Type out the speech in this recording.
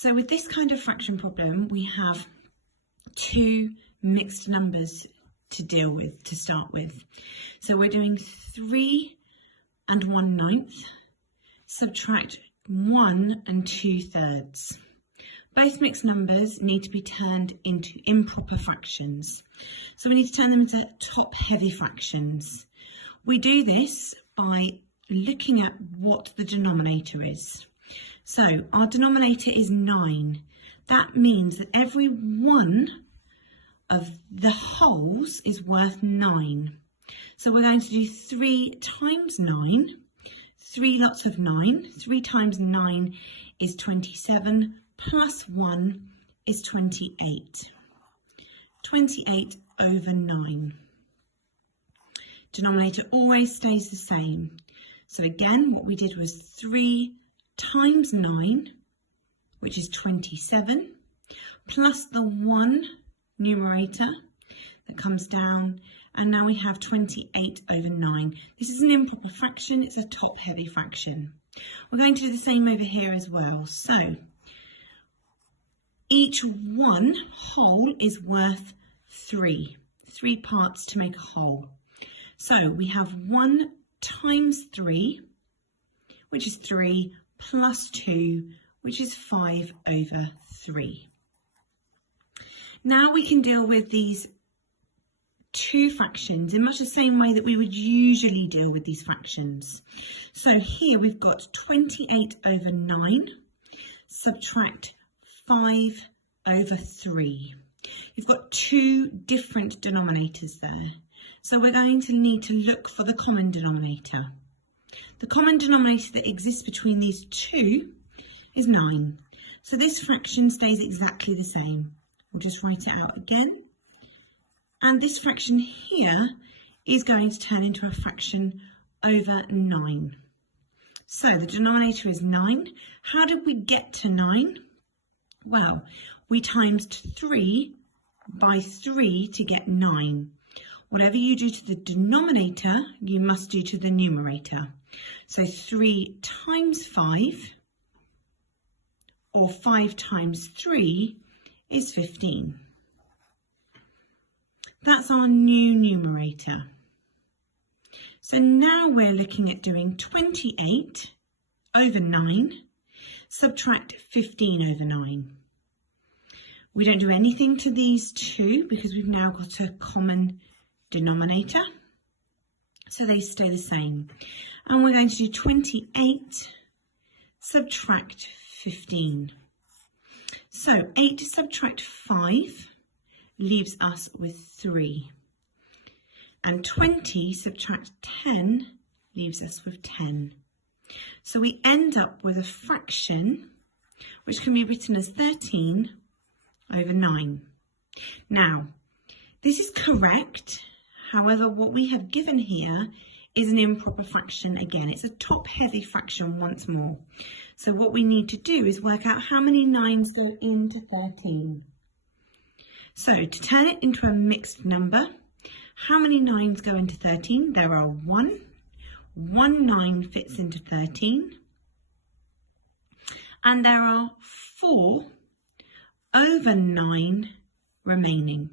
So with this kind of fraction problem, we have two mixed numbers to deal with, to start with. So we're doing 3 and 1/9, subtract 1 and 2/3. Both mixed numbers need to be turned into improper fractions. So we need to turn them into top-heavy fractions. We do this by looking at what the denominator is. So our denominator is 9. That means that every one of the wholes is worth 9. So we're going to do 3 times 9, 3 lots of 9. 3 times 9 is 27, plus 1 is 28. 28 over 9. Denominator always stays the same. So again, what we did was 3 times 9, which is 27, plus the 1 numerator that comes down, and now we have 28 over 9. This is an improper fraction, it's a top-heavy fraction. We're going to do the same over here as well. So each one whole is worth 3 parts to make a whole. So we have 1 times 3, which is 3, plus 2, which is 5 over 3. Now we can deal with these two fractions in much the same way that we would usually deal with these fractions. So here we've got 28 over 9, subtract 5 over 3. You've got two different denominators there. So we're going to need to look for the common denominator. The common denominator that exists between these two is 9. So this fraction stays exactly the same. We'll just write it out again. And this fraction here is going to turn into a fraction over 9. So the denominator is 9. How did we get to 9? Well, we times 3 by 3 to get 9. Whatever you do to the denominator, you must do to the numerator. So 3 times 5, or 5 times 3, is 15. That's our new numerator. So now we're looking at doing 28 over 9, subtract 15 over 9. We don't do anything to these two because we've now got a common denominator, so they stay the same. And we're going to do 28 subtract 15. So 8 subtract 5 leaves us with 3. And 20 subtract 10 leaves us with 10. So we end up with a fraction which can be written as 13 over 9. Now, this is correct. However, what we have given here is an improper fraction again. It's a top-heavy fraction once more. So what we need to do is work out how many 9s go into 13. So to turn it into a mixed number, how many 9s go into 13? There are 1. 1 9 fits into 13. And there are 4 over 9 remaining.